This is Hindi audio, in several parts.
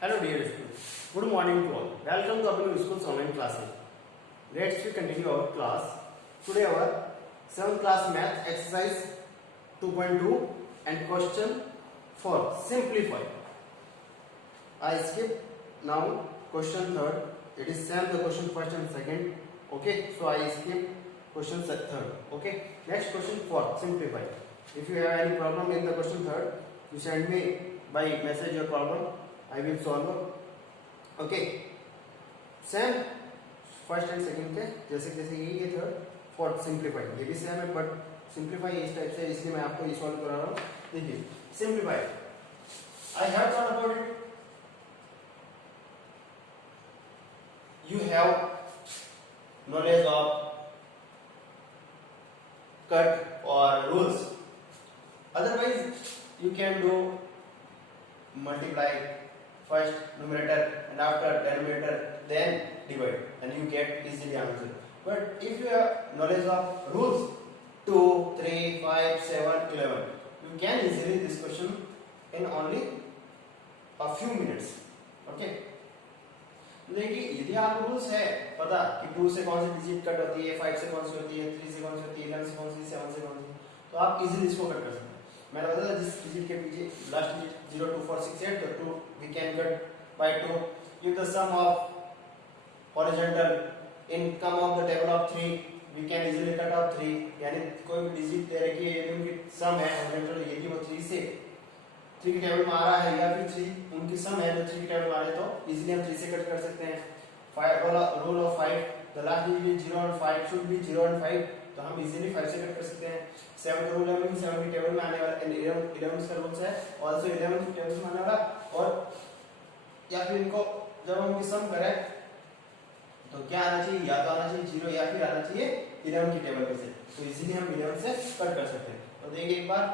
Hello dear students, good morning to all. Welcome to Abhinav School's online classes. Let's continue our class. Today our 7th class math exercise 2.2 and question for simplify. I skip now question third. It is same the question first and second. Okay, so I skip question third. Okay, next question fourth, simplify. If you have any problem in the question third, you send me by message your problem. I will solve. Okay, same first and second के जैसे जैसे ये थर्ड फोर्थ सिंप्लीफाई, ये भी सेम है बट सिंप्लीफाई इस टाइप से, इसलिए मैं आपको ये सॉल्व करा रहा हूँ. देखिए simplify, I have thought about it. You have knowledge of cut और rules, otherwise you can do multiply first numerator and after denominator then divide and you get easily answer. But if you have knowledge of rules 2 3 5 7 11, you can easily this question in only a few minutes. Okay, देखिए यदि आप रूल्स है पता कि 2 से कौन सी डिजिट कट होती है, 5 से कौन सी होती है, 3 से कौन सी होती है, 11 से कौन सी, 7 से कौन सी, तो आप इजीली इसको कट कर सकते हैं. मैंने बताया जिस डिजिट के पीछे लास्ट डिजिट 0 2 4 6 8 तो 2 we can cut by 2. If the sum of horizontal in come of the table of 3, we can easily cut off 3. यानी कोई भी डिजिट दे रखी है, उनकी सम है horizontal, यदि वो 3 से 3 के टेबल में आ रहा है या फिर 3 उनकी सम है जो 3 के टेबल में आ रहा है, तो इजीली हम 3 से कट कर सकते हैं. 5 rule of 5, the last digit is 0 and 5 should be 0 and 5, तो हम इजीली 5 से कट कर सकते हैं. 7 का रूल है कि 7 की टेबल में आने वाला, 11 का रूल है आल्सो 11 की टेबल में आने वाला, और या फिर इनको जब हम इनकी सम करें तो क्या आना चाहिए, या तो आना चाहिए 0 या फिर आना चाहिए 11 की टेबल में से, तो इजीली हम 11 से कट कर सकते हैं. तो देखिए एक बार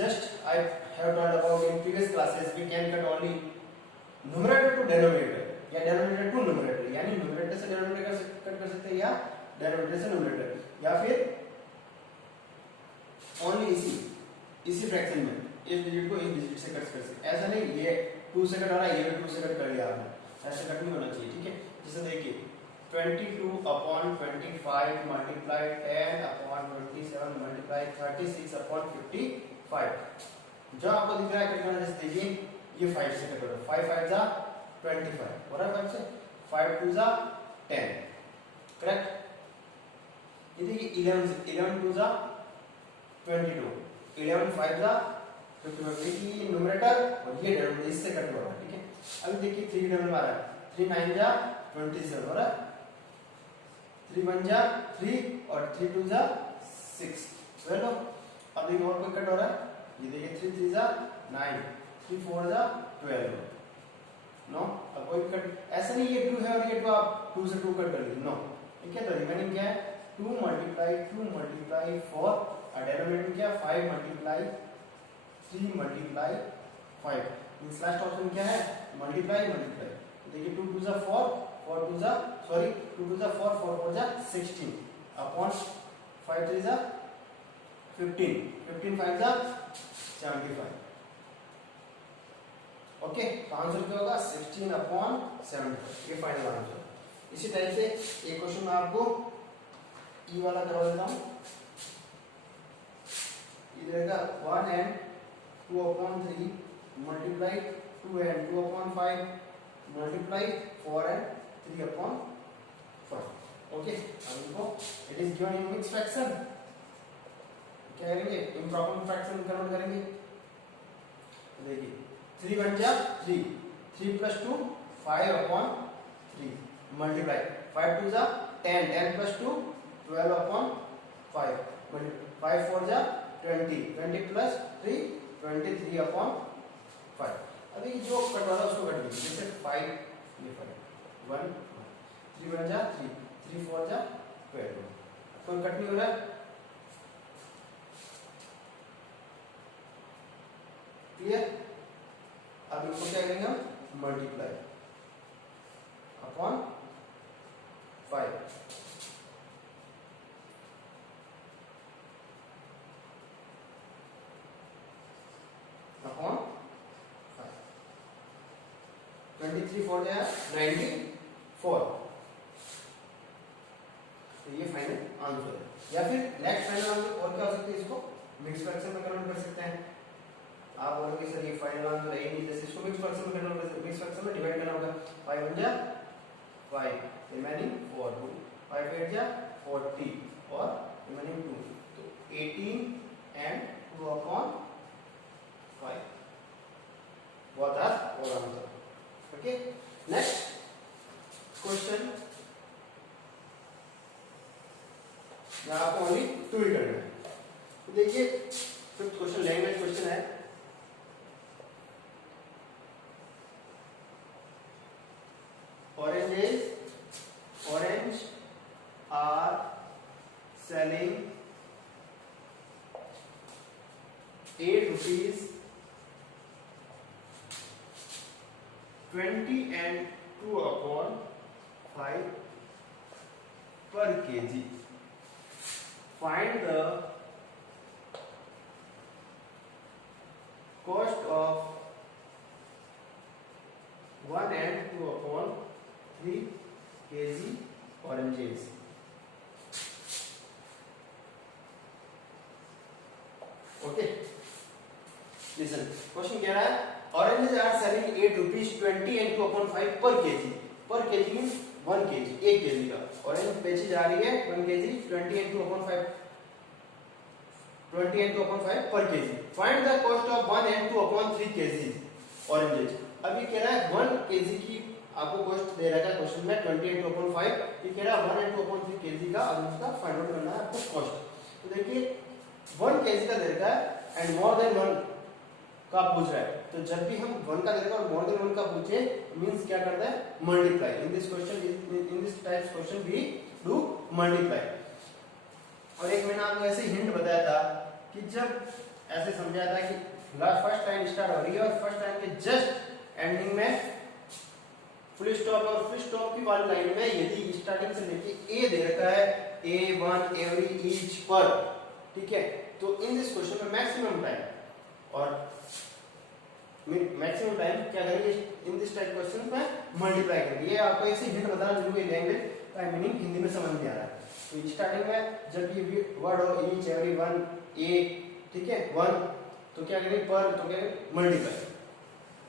just I have told about in previous classes we can cut only numerator to denominator या डिनोमिनेटर टू न्यूमरेटर, यानी न्यूमरेटर से डिनोमिनेटर कट कर सकते हैं या डिनोमिनेटर से न्यूमरेटर, या फिर ओनली इसी फ्रैक्शन में इस डिजिट को इस डिजिट से कट कर सकते. ऐसा नहीं ये 2 से कट हो रहा है, ये भी 2 से कट कर लिया आपने, ऐसे कट नहीं होना चाहिए. ठीक है, जैसे देखिए 22 upon 25 multiply 10 upon 27 multiply 36 upon 55, जो आपको दिख रहा है कट करना. जैसे देखिए ये 5 से कट हो रहा है, 5 5 जा 25 हो रहा है, 5 से 5 2 जा 10, करेक्ट. ये देखिए 11 से 11 2 जा 22, 11 5 जा 51, देखिए न्यूमरेटर और ये डिनोमिनेटर इससे कट हो रहा है. ठीक है, अभी देखिए 3 टेबल में आ रहा है, 3 9 जा 27 हो रहा है, 3 1 जा 3 और 3 2 जा 6. वेल अब देखिए और कोई कट हो रहा है, ये देखिए 3 3 जा 9, 3 4 जा 12. नो, अब कोई कट ऐसा नहीं ये 2 है और ये 2 आप 2 से 2 कट कर लीजिए. नो, ठीक है, तो रिमेनिंग क्या है 2 मल्टीप्लाई 4 और डिनोमिनेटर क्या 5 multiply 3 multiply 5. This last option क्या है मल्टीप्लाई. देखिए 2 2 जा 4 4 2 जा 2 2 जा 4 4 4 जा 16 अपॉन 5 3 जा 15 15 5 जा 75. ओके, तो आंसर क्या होगा 16 अपॉन 75, ये फाइनल आंसर. इसी टाइप से एक क्वेश्चन मैं आपको ई वाला करवा देता हूं. इधर का 1 and 2 upon 3 multiply 2 and 2 upon 5 multiply 4 and 3 upon 5. Okay, अब इनको it is given in mix fraction, क्या करेंगे इम्प्रॉपर फ्रैक्शन कन्वर्ट करेंगे. देखिए 3 1 जा 3 3 plus 2 5 upon 3 multiply 5 2 जा 10 10 plus 2 12 upon 5 5 4 जा 20 20 plus 3 23 upon 5. अभी जो कट वाला उसको कट लीजिए, जैसे 5 ये 5 1 3 1 जा 3 3 4 जा 12, कोई कट नहीं हो रहा है. क्लियर. अब इसको क्या करेंगे हम मल्टीप्लाई अपॉन 5. अपॉन 5. 73 4 जाएगा 94। तो ये फाइनल आंसर है। या फिर नेक्स्ट फाइनल आंसर और क्या हो सकता है, इसको मिक्स फ्रैक्शन में कन्वर्ट कर सकते हैं। आप बोलोगे सर ये फाइनल आंसर है ही नहीं, जैसे इसको मिक्स फ्रैक्शन में कन्वर्ट कर सकते हैं। मिक्स फ्रैक्शन में डिवाइड करना होगा 5 1 जा 5 रिमेनिंग 4 2 5 8 जा 40 और रिमेनिंग 2, तो 18 and 2 upon 5 what are all answer। okay, next question, यहाँ आपको ओनली 2 ही करना है। तो देखिए फिफ्थ क्वेश्चन लैंग्वेज क्वेश्चन है। Orange are selling 8 rupees 20 and 2 upon 5 per kg। Find the cost of 1 and 2 upon 3 kg oranges। Okay, listen question कह रहा है oranges are selling 8 rupees 20 and 2 upon 5 पर केजी। पर केजी मींस 1 केजी, 1 केजी का ऑरेंज बेची जा रही है 1 KG 20 and 2 upon 5 20 and 2 upon 5 पर KG. Find the cost of 1 and 2 upon 3 KG oranges. अब ये कह रहा है 1 केजी की आपको कॉस्ट दे रखा है क्वेश्चन में 20 and 2 upon 5, ये कह रहा है 1 and 2 upon 3 केजी का और उसका फाइंड आउट करना है आपको कॉस्ट। तो देखिए 1 केजी का दे रखा है एंड मोर देन 1 का पूछ रहा है, तो जब भी हम 1 का दे रखा है और मोर देन 1 का पूछे मींस क्या करता है multiply. In this question in this types question we do multiply. और एक मैंने आपको ऐसे हिंट बताया था कि जब ऐसे समझाया था कि फर्स्ट लाइन स्टार्ट हो रही है और फर्स्ट लाइन के जस्ट एंडिंग में फुल स्टॉप और फुल स्टॉप की वाली लाइन में यदि स्टार्टिंग से लेके ए दे रखा है A1 एवरी ईच पर, ठीक है, तो इन दिस क्वेश्चन में मैक्सिमम टाइम और मैक्सिमम टाइम क्या करेंगे इन दिस टाइप क्वेश्चन में मल्टीप्लाई करेंगे। ये आपको ऐसे हिंट बताना जरूरी है, लैंग्वेज का मीनिंग हिंदी में समझ में आ रहा है। तो स्टार्टिंग में जब ये वर्ड हो ईच एवरी वन ए, ठीक है 1, तो क्या करेंगे पर, तो क्या करेंगे मल्टीप्लाई।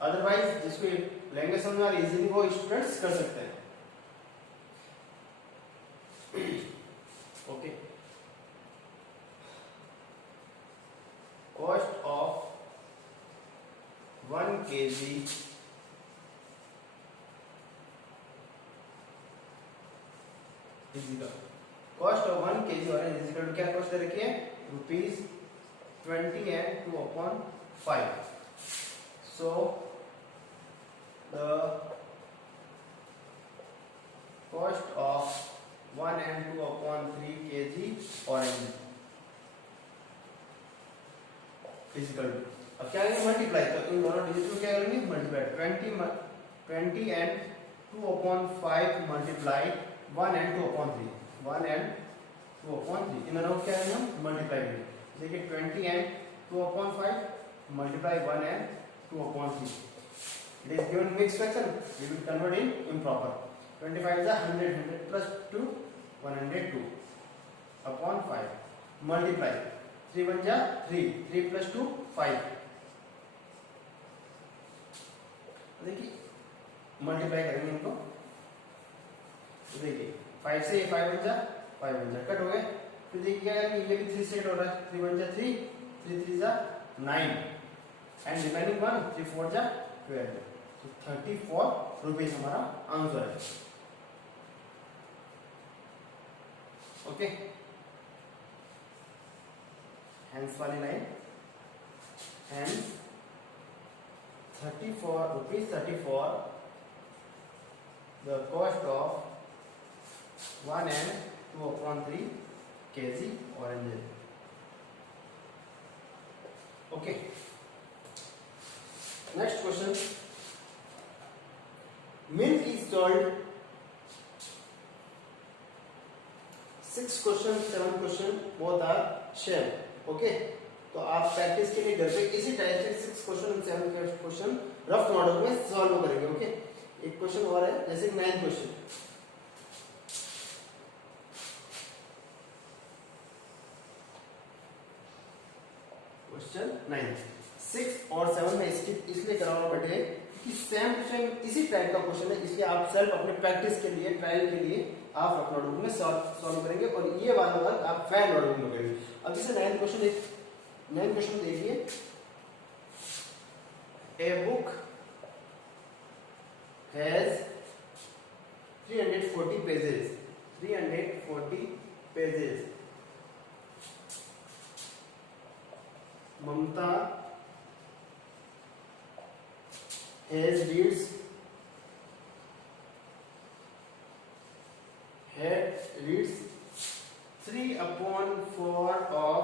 अदरवाइज जिसको लैंग्वेज समझ में आ रही है इजीली वो स्टूडेंट्स कर सकते हैं। Okay, cost of 1 kg is equal cost of 1 kg orange is equal क्या कॉस्ट दे रखी है ₹20 and 2 upon 5। so the cost of 1 and 2 upon 3 kg orange is equal अब क्या करेंगे मल्टीप्लाई, तो इन दोनों डिजिट को क्या करेंगे multiply 20 and 2 upon 5 multiply 1 and 2 upon 3 1 and 2 upon 3 इन दोनों को क्या करेंगे हम मल्टीप्लाई करेंगे। देखिए 20 and 2 upon 5 multiply 1 and 2 upon 3 it is given mix fraction we will convert in improper. 25 is 100 100 plus 2 102 upon 5 multiply 3 1 जा 3 3 plus 2 5। देखिए मल्टीप्लाई करेंगे इनको, तो देखिए 5 से 5 बन जा 5 बन जा कट हो गए। फिर देखिए क्या करेंगे ये भी 3 सेट हो रहा है 3 बन जा 3 3 3 जा 9 एंड रिमेनिंग 1 3 4 जा 12, तो 34 रुपीज हमारा आंसर है। ओके, हैंस वाली line hence 34 rupees 34 the cost of 1 and 2 upon 3 kg oranges। okay, next question, milk is sold 6 question 7 question both are same। okay, तो आप प्रैक्टिस के लिए घर पे इसी टाइप से 6 क्वेश्चन 7 क्वेश्चन रफ मॉडल में सॉल्व करेंगे। ओके, एक क्वेश्चन और है, जैसे 9 क्वेश्चन, क्वेश्चन 9, 6 और 7 में स्किप इसलिए करा हुआ बेटे कि सेम टू सेम इसी टाइप का क्वेश्चन है, इसलिए आप सेल्फ अपने प्रैक्टिस के लिए, ट्रायल के लिए आप रफ नोटबुक में सॉल्व करेंगे और ये वाला वर्क आप फैन नोटबुक में करेंगे। अब जैसे 9 क्वेश्चन देखिए, a book has 340 pages, 340 pages. Mamta has reads 3/4 of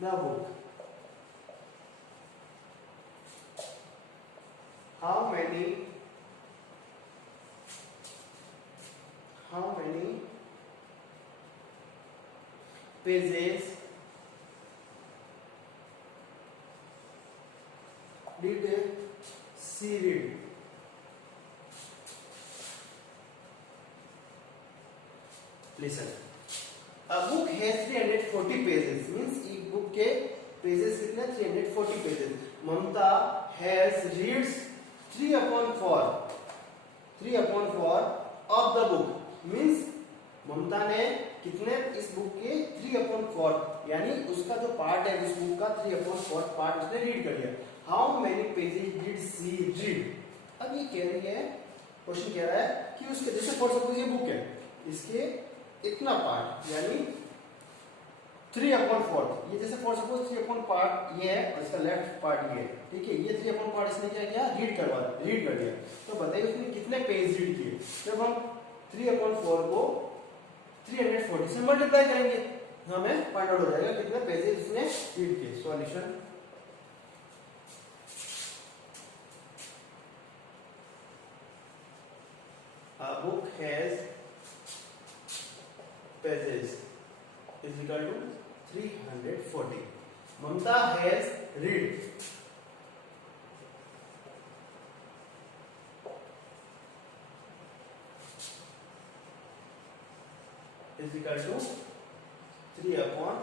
the book. How many pages did she read? Listen. A book has 340 pages. Means एक book के pages कितने? 340 pages. Mamta has reads 3/4 of the book. Means ममता ने कितने इस बुक के 3/4 यानी उसका जो पार्ट है इस बुक का 3/4 पार्ट उसने रीड कर लिया। How many pages did she read? अब ये कह रही है, क्वेश्चन कह रहा है कि उसके जैसे फॉर सपोज ये बुक है, इसके इतना पार्ट यानी 3/4, ये जैसे फॉर सपोज 3/4 पार्ट ये है और इसका लेफ्ट पार्ट ये है, ठीक है। ये 3/4 पार्ट इसने क्या किया? रीड कर दिया। तो बताइए उसने कितने पेज रीड किए? जब हम 3/4 को 340 से मल्टीप्लाई करेंगे हमें फाइंड आउट हो जाएगा कितने पेजेस उसने रीड किए। Solution, a book has pages is equal to 340. Mamta has read is equal to 3/4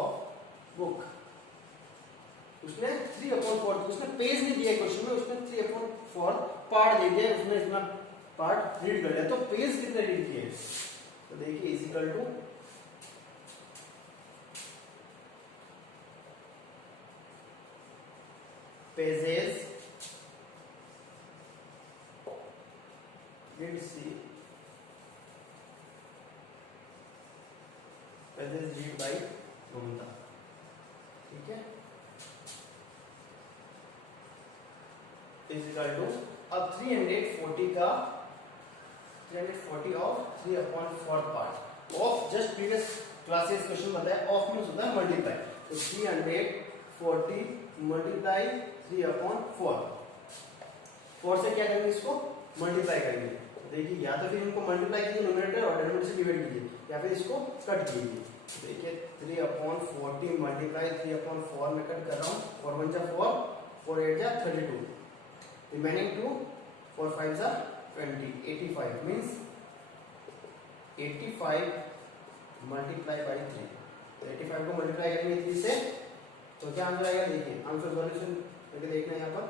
of book. उसने 3/4, उसने पेज नहीं दिया क्वेश्चन में, उसने 3/4 पार्ट दे दिया, उसने इतना पार्ट रीड कर लिया। तो पेज कितने रीड किए? तो देखिए is equal to pages did see pages read by Mamta, ठीक है। इज इक्वल टू अब 340 of 3/4 part of, just previous classes question बताया ऑफ मींस होता है मल्टीप्लाई, तो 340 मल्टीप्लाई 3/4, 4 से क्या करेंगे? इसको मल्टीप्लाई करेंगे। देखिए या तो फिर इनको मल्टीप्लाई कीजिए न्यूमरेटर और डिनोमिनेटर से डिवाइड कीजिए या फिर इसको कट कीजिए। देखिए 3/40 मल्टीप्लाई 3/4 में कट कर रहा हूँ, 4 1 जा 4, 4 8 जा 32, रिमेनिंग 2, 4 5 जा 20, 85 मींस 85 मल्टीप्लाई बाई 3। तो 85 को मल्टीप्लाई करेंगे 3 से तो क्या आंसर आएगा? देखिए आंसर सॉल्यूशन करके देखना है यहाँ पर।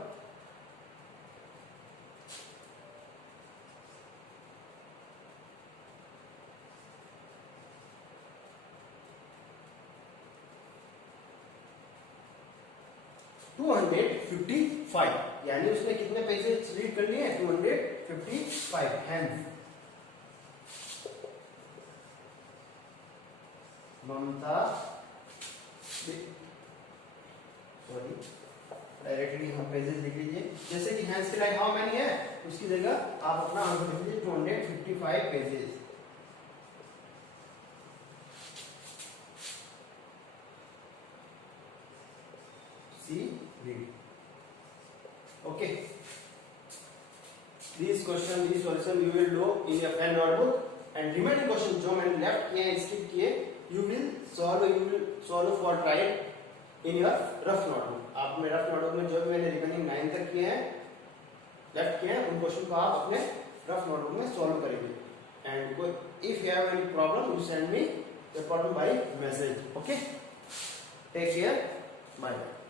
$255 यानी उसने कितने पेजेस रीड कर लिए? 255। हैंस ममता, सॉरी डायरेक्टली हम पेजेस लिख लीजिए, जैसे कि हैंस के लाइन हाउ मेनी है उसकी जगह आप अपना आंसर लिख लीजिए 255 pages. read. Okay. These solution you will do in your pen notebook and remaining question जो मैंने left किए हैं skip किए you will solve for trial in your rough notebook. आप में rough notebook में जो भी मैंने remaining 9 तक किए हैं लेफ्ट किए हैं उन क्वेश्चन को आप अपने रफ नोटबुक में सॉल्व करेंगे। And if you have any problem you send me the problem by message. Okay, take care, bye bye.